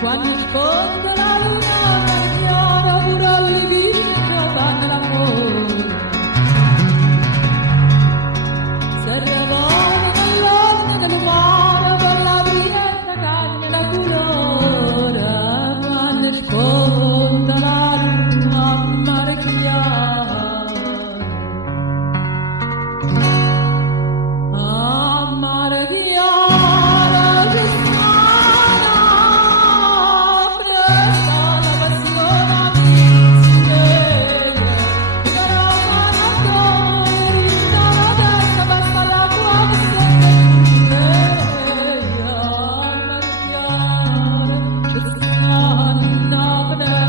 Quando sfonda la luna chiara pure alle vita vanno l'amore. Se riavora dall'onda dell'umano con la brietta cagna la colora. Quando sfonda la luna a mare chiaro, a mare chiaro che sana presa la passione miseria. Però quando rinda la testa basta l'acqua che sveglia. A mare chiaro che sana presa.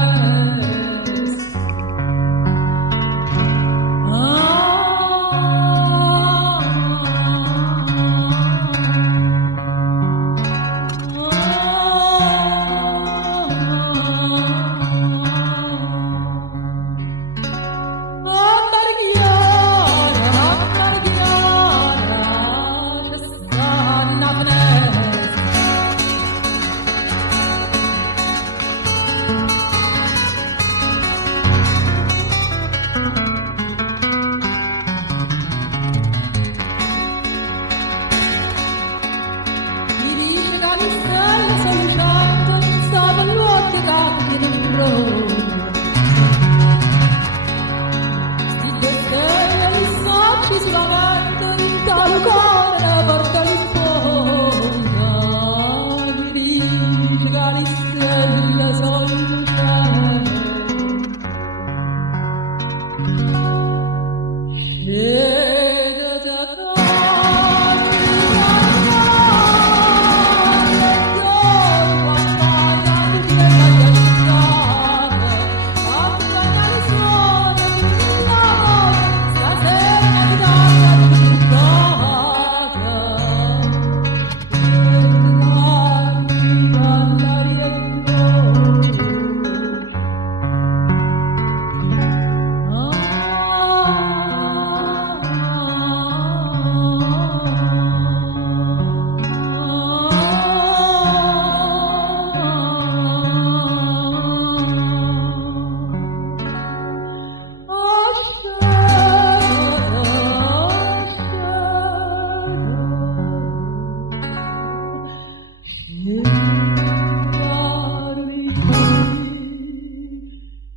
Mi dice che le stelle sono lucenti, stava l'occhio tanti in un brodo. Sti due stelle li sacci sulla mente, in tale cuore porta l'infonda. Mi dice che le stelle sono lucenti. Scegete a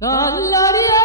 Dall'aria